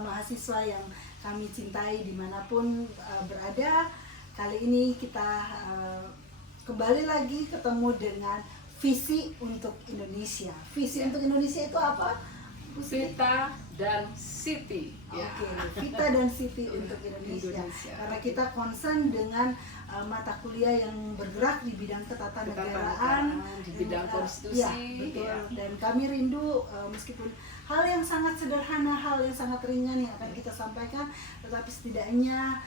mahasiswa yang kami cintai dimanapun berada. Kali ini kita kembali lagi ketemu dengan visi untuk Indonesia. Visi untuk Indonesia itu apa? Vita dan Siti. Oke, Vita dan Siti untuk Indonesia. Karena kita concern dengan mata kuliah yang bergerak di bidang ketatanegaraan, di bidang konstitusi. Ya, betul. Dan kami rindu meskipun hal yang sangat sederhana, hal yang sangat ringan yang akan kita sampaikan, tetapi setidaknya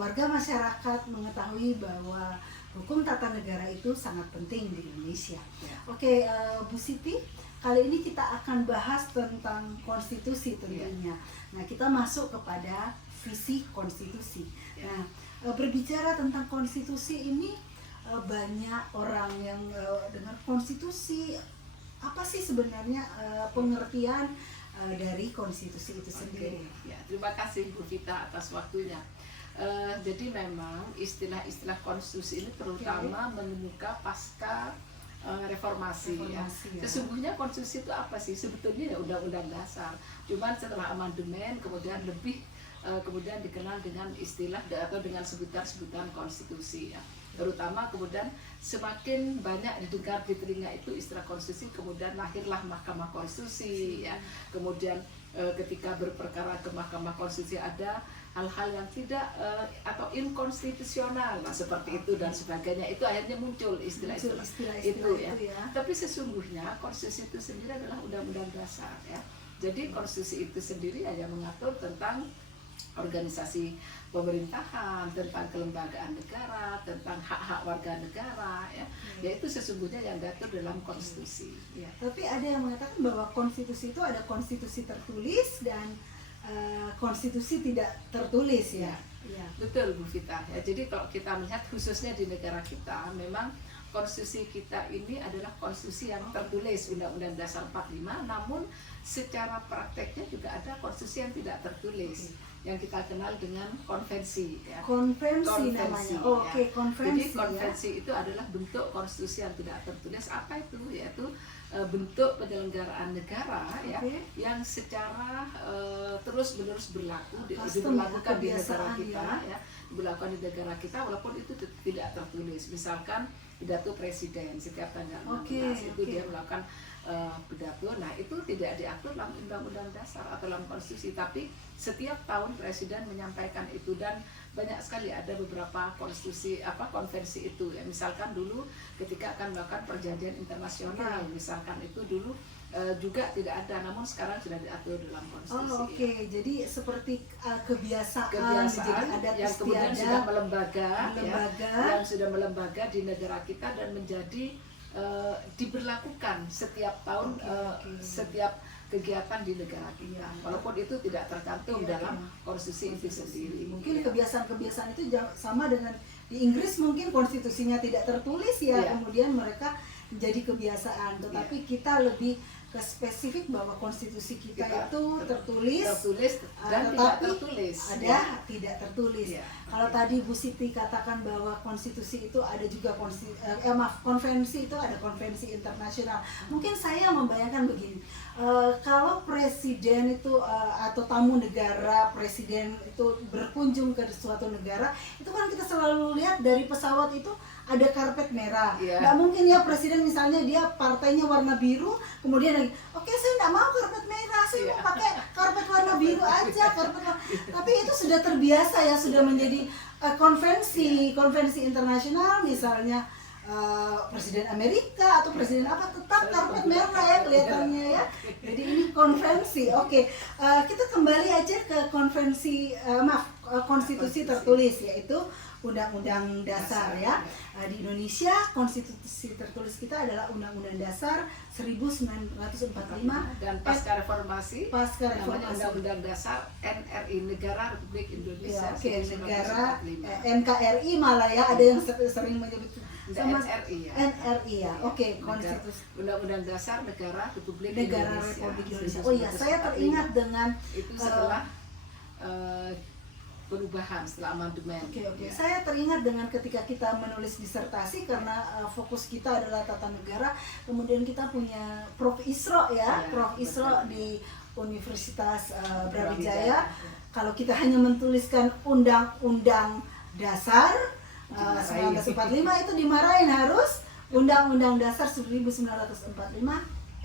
warga masyarakat mengetahui bahwa hukum tata negara itu sangat penting di Indonesia. Oke, Bu Siti, kali ini kita akan bahas tentang konstitusi tentunya. Nah, kita masuk kepada visi konstitusi. Nah, berbicara tentang konstitusi ini, banyak orang yang dengar konstitusi, apa sih sebenarnya pengertian dari konstitusi itu sendiri? Ya, terima kasih Bu Vita atas waktunya. Jadi memang istilah-istilah konstitusi ini terutama mengemuka pasca reformasi ya. Sesungguhnya konstitusi itu apa sih? Sebetulnya ya undang-undang dasar. Cuman setelah amandemen kemudian kemudian dikenal dengan istilah atau dengan sebutan-sebutan konstitusi ya. Terutama kemudian semakin banyak didengar di telinga itu istilah konstitusi, kemudian lahirlah Mahkamah Konstitusi ya. Kemudian ketika berperkara ke Mahkamah Konstitusi ada hal-hal yang tidak atau inkonstitusional seperti itu dan sebagainya, itu akhirnya muncul istilah-istilah itu ya. Tapi sesungguhnya konstitusi itu sendiri adalah undang-undang dasar ya. Jadi konstitusi itu sendiri hanya mengatur tentang organisasi pemerintahan, tentang kelembagaan negara, tentang hak-hak warga negara ya. Yaitu sesungguhnya yang diatur dalam konstitusi ya. Tapi ada yang mengatakan bahwa konstitusi itu ada konstitusi tertulis dan konstitusi tidak tertulis ya. Betul Bu Vita ya. Jadi kalau kita melihat khususnya di negara kita, memang konstitusi kita ini adalah konstitusi yang tertulis, Undang-Undang Dasar 45, namun secara prakteknya juga ada konstitusi yang tidak tertulis yang kita kenal dengan konvensi ya. Konvensi namanya. Oke, konvensi. Jadi konvensi itu adalah bentuk konstitusi yang tidak tertulis. Apa itu? Yaitu bentuk penyelenggaraan negara ya, yang secara terus-menerus berlaku diberlakukan di negara kita ya, diberlakukan di negara kita walaupun itu tidak tertulis. Misalkan pidato presiden setiap tanggal 16 itu dia melakukan pidato. Nah, itu tidak diatur dalam undang-undang dasar atau dalam konstitusi, tapi setiap tahun presiden menyampaikan itu, dan banyak sekali ada beberapa konvensi itu ya. Misalkan dulu ketika akan melakukan perjanjian internasional, misalkan itu dulu juga tidak ada, namun sekarang sudah diatur dalam konstitusi. Ya. Jadi seperti kebiasaan jadi adat yang kemudian sudah melembaga. Ya, yang sudah melembaga di negara kita dan menjadi diberlakukan setiap tahun, setiap kegiatan di negara kita, walaupun itu tidak tercantum dalam konstitusi itu sendiri. Mungkin kebiasaan-kebiasaan itu sama dengan di Inggris, mungkin konstitusinya tidak tertulis ya, kemudian mereka menjadi kebiasaan, tetapi kita lebih ke spesifik bahwa konstitusi kita itu tertulis dan tidak tertulis. Tidak tertulis. Kalau tadi Bu Siti katakan bahwa konstitusi itu ada juga konvensi, itu ada konvensi internasional. Mungkin saya membayangkan begini, kalau presiden itu atau tamu negara, presiden itu berkunjung ke suatu negara, itu kan kita selalu lihat dari pesawat itu ada karpet merah. Nggak mungkin ya presiden misalnya dia partainya warna biru, kemudian lagi, oke, saya nggak mau karpet merah, saya mau pakai karpet warna biru aja, tapi itu sudah terbiasa ya, sudah menjadi konvensi internasional, misalnya presiden Amerika atau presiden apa tetap karpet merah ya kelihatannya ya. Jadi ini konvensi. Oke, kita kembali aja ke konstitusi tertulis, yaitu Undang-Undang Dasar ya. Di Indonesia konstitusi tertulis kita adalah Undang-Undang Dasar 1945 dan pasca reformasi namanya Undang-Undang Dasar NRI, Negara Republik Indonesia. Negara NKRI malah ya, ada yang sering menyebut NRI ya. NRI ya. Oke, konstitusi Undang-Undang Dasar Negara Republik Indonesia. Oh iya, saya teringat dengan itu setelah perubahan setelah amandemen. Saya teringat dengan ketika kita menulis disertasi, karena fokus kita adalah tata negara, kemudian kita punya Prof. Isro ya, Prof. Isro di Universitas Brawijaya. Kalau kita hanya menuliskan Undang-Undang Dasar 1945 itu dimarahin, harus Undang-Undang Dasar 1945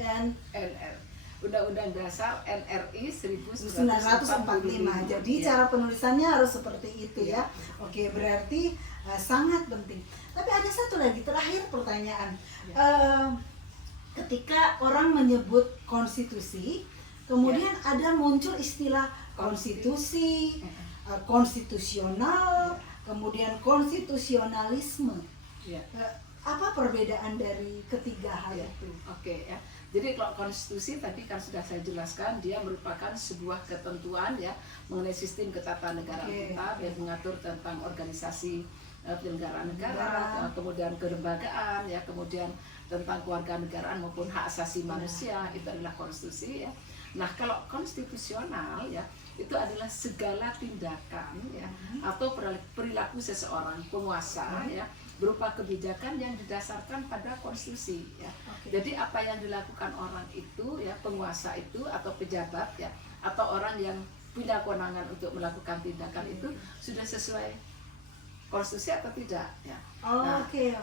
NR. Undang-Undang Dasar NRI 1945. Jadi cara penulisannya harus seperti itu ya. Oke, berarti sangat penting. Tapi ada satu lagi terakhir pertanyaan. Ketika orang menyebut konstitusi, kemudian ada muncul istilah konstitusi, konstitusional, kemudian konstitusionalisme. Apa perbedaan dari ketiga hal itu? Oke ya. Jadi kalau konstitusi tadi kan sudah saya jelaskan, dia merupakan sebuah ketentuan ya mengenai sistem ketatanegaraan kita yang mengatur tentang organisasi penyelenggaraan negara, kemudian kelembagaan ya, kemudian tentang kewarganegaraan maupun hak asasi manusia, itu adalah konstitusi ya. Nah, kalau konstitusional ya itu adalah segala tindakan ya atau perilaku seseorang penguasa ya berupa kebijakan yang didasarkan pada konstitusi ya. Jadi apa yang dilakukan orang itu ya, penguasa itu atau pejabat ya atau orang yang punya kewenangan untuk melakukan tindakan itu sudah sesuai konstitusi atau tidak ya.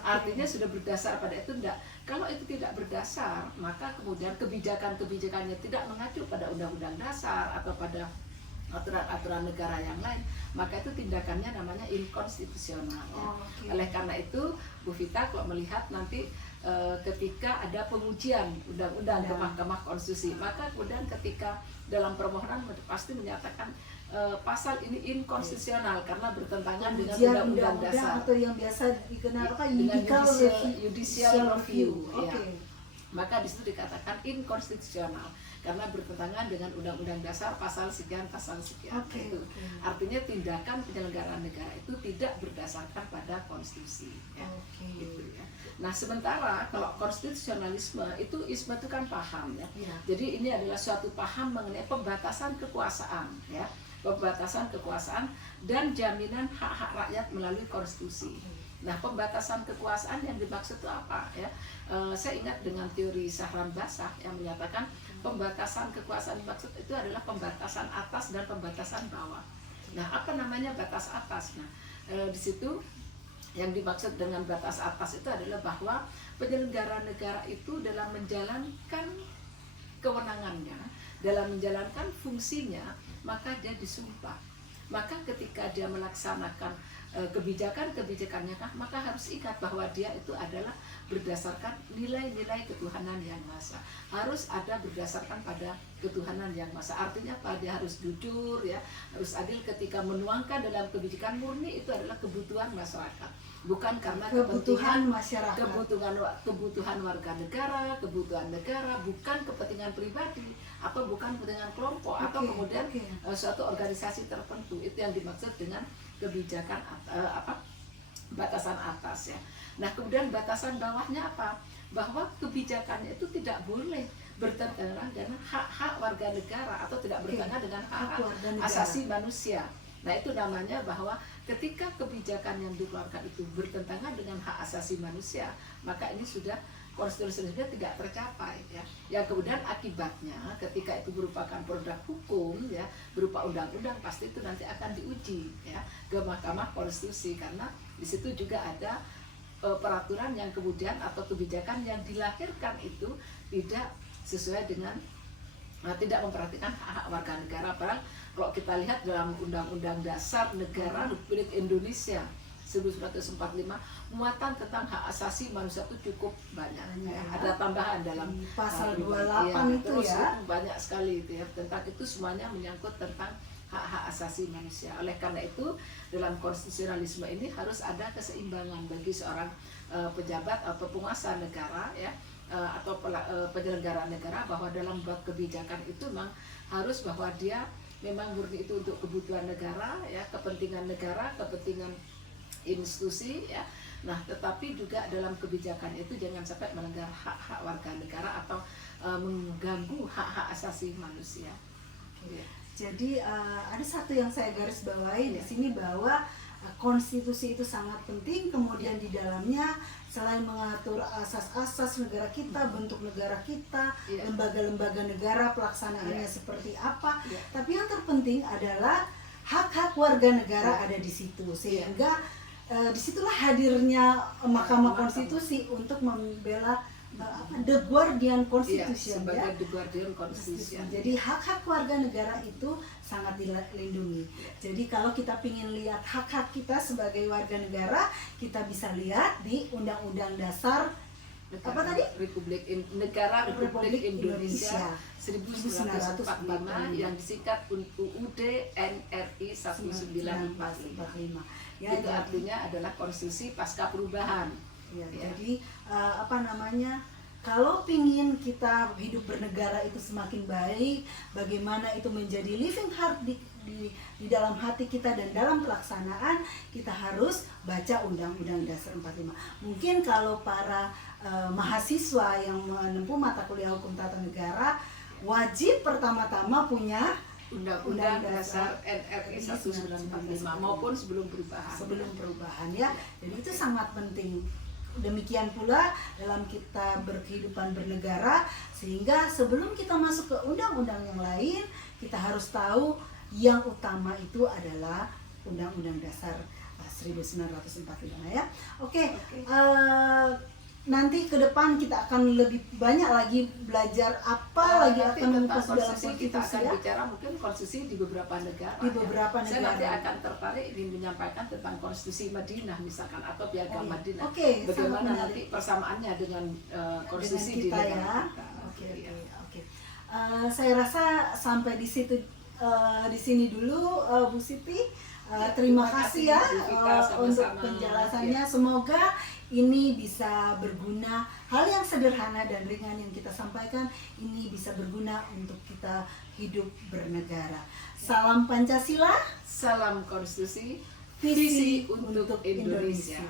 Artinya sudah berdasar pada itu enggak. Kalau itu tidak berdasar, maka kemudian kebijakan-kebijakannya tidak mengacu pada undang-undang dasar atau pada aturan-aturan negara yang lain, maka itu tindakannya namanya inkonstitusional ya. Oleh karena itu Bu Vita kalau melihat nanti ketika ada pengujian undang-undang ke Mahkamah Konstitusi, maka kemudian ketika dalam permohonan pasti menyatakan pasal ini inkonstitusional karena bertentangan dengan undang-undang dasar atau yang biasa dikenal apa judicial review ya. Maka di situ dikatakan inkonstitusional karena bertentangan dengan undang-undang dasar pasal sekian itu. Artinya tindakan penyelenggaraan negara itu tidak berdasarkan pada konstitusi ya. Gitu ya. Nah, sementara kalau konstitusionalisme itu kan paham ya. Jadi ini adalah suatu paham mengenai pembatasan kekuasaan ya. Pembatasan kekuasaan dan jaminan hak-hak rakyat melalui konstitusi. Nah, pembatasan kekuasaan yang dimaksud itu apa ya? Saya ingat dengan teori Shahram Basah yang menyatakan pembatasan kekuasaan dimaksud itu adalah pembatasan atas dan pembatasan bawah. Nah, apa namanya batas atas? Nah, di situ yang dimaksud dengan batas atas itu adalah bahwa penyelenggara negara itu dalam menjalankan kewenangannya, dalam menjalankan fungsinya, maka dia disumpah. Maka ketika dia melaksanakan kebijakan-kebijakannya, maka harus ingat bahwa dia itu adalah berdasarkan nilai-nilai ketuhanan yang Maha Esa. Harus ada berdasarkan pada ketuhanan yang Maha Esa. Artinya apa? Dia harus jujur ya, harus adil ketika menuangkan dalam kebijakan murni itu adalah kebutuhan masyarakat. Bukan karena kebutuhan masyarakat, kebutuhan warga negara, kebutuhan negara, bukan kepentingan pribadi atau bukan kepentingan kelompok atau kemudian suatu organisasi tertentu. Itu yang dimaksud dengan kebijakan batasan atas ya. Nah, kemudian batasan bawahnya apa? Bahwa kebijakannya itu tidak boleh bertentangan dengan hak-hak warga negara atau tidak bertentangan dengan hak asasi manusia. Nah, itu namanya bahwa ketika kebijakan yang dikeluarkan itu bertentangan dengan hak asasi manusia, maka ini sudah konstitusinya tidak tercapai ya. Yang kemudian akibatnya ketika itu merupakan produk hukum ya, berupa undang-undang, pasti itu nanti akan diuji ya ke Mahkamah Konstitusi karena di situ juga ada peraturan yang kemudian atau kebijakan yang dilahirkan itu tidak sesuai dengan tidak memperhatikan hak-hak warga negara. Padahal kalau kita lihat dalam Undang-Undang Dasar Negara Republik Indonesia 1945, muatan tentang hak asasi manusia itu cukup banyak ya. Ada tambahan dalam pasal 28 ya, itu terus ya. Itu banyak sekali itu ya. Tentang itu semuanya menyangkut tentang hak-hak asasi manusia. Oleh karena itu dalam konstitusionalisme ini harus ada keseimbangan bagi seorang pejabat atau penguasa negara ya, atau penyelenggara negara, bahwa dalam membuat kebijakan itu memang harus bahwa dia memang murni itu untuk kebutuhan negara ya, kepentingan negara, kepentingan institusi ya. Nah, tetapi juga dalam kebijakan itu jangan sampai melanggar hak-hak warga negara atau mengganggu hak-hak asasi manusia. Ya. Jadi ada satu yang saya garis bawahi di sini bahwa konstitusi itu sangat penting. Kemudian di dalamnya selain mengatur asas-asas negara kita, bentuk negara kita, lembaga-lembaga negara pelaksanaannya seperti apa, tapi yang terpenting adalah hak-hak warga negara ada di situ, sehingga disitulah hadirnya Mahkamah Konstitusi untuk membela the guardian constitution, sebagai the guardian constitution. Jadi hak-hak warga negara itu sangat dilindungi. Jadi kalau kita ingin lihat hak-hak kita sebagai warga negara, kita bisa lihat di Undang-Undang Dasar Republik Indonesia 1945 yang disingkat UUD NRI 1945. Itu artinya adalah konstitusi pasca perubahan. Jadi kalau pingin kita hidup bernegara itu semakin baik, bagaimana itu menjadi living heart di dalam hati kita dan dalam pelaksanaan, kita harus baca Undang-Undang Dasar 45. Mungkin kalau para mahasiswa yang menempuh mata kuliah Hukum Tata Negara, wajib pertama-tama punya Undang-Undang Dasar NRI 1945 maupun sebelum perubahan ya. Jadi itu sangat penting. Demikian pula dalam kita berkehidupan bernegara, sehingga sebelum kita masuk ke undang-undang yang lain, kita harus tahu yang utama itu adalah Undang-Undang Dasar 1945 ya. Oke. Nanti ke depan kita akan lebih banyak lagi belajar apa lagi akan tentang konstitusi. Kita akan bicara mungkin konstitusi di beberapa negara. Saya nanti akan tertarik ingin menyampaikan tentang konstitusi Madinah misalkan, atau Piagam Madinah. Bagaimana nanti persamaannya dengan konstitusi dengan kita, di negara kita. Oke. Saya rasa sampai di situ di sini dulu Bu Siti. Terima kasih ya untuk penjelasannya. Semoga ini bisa berguna, hal yang sederhana dan ringan yang kita sampaikan ini bisa berguna untuk kita hidup bernegara. Salam Pancasila, salam konstitusi, visi untuk Indonesia.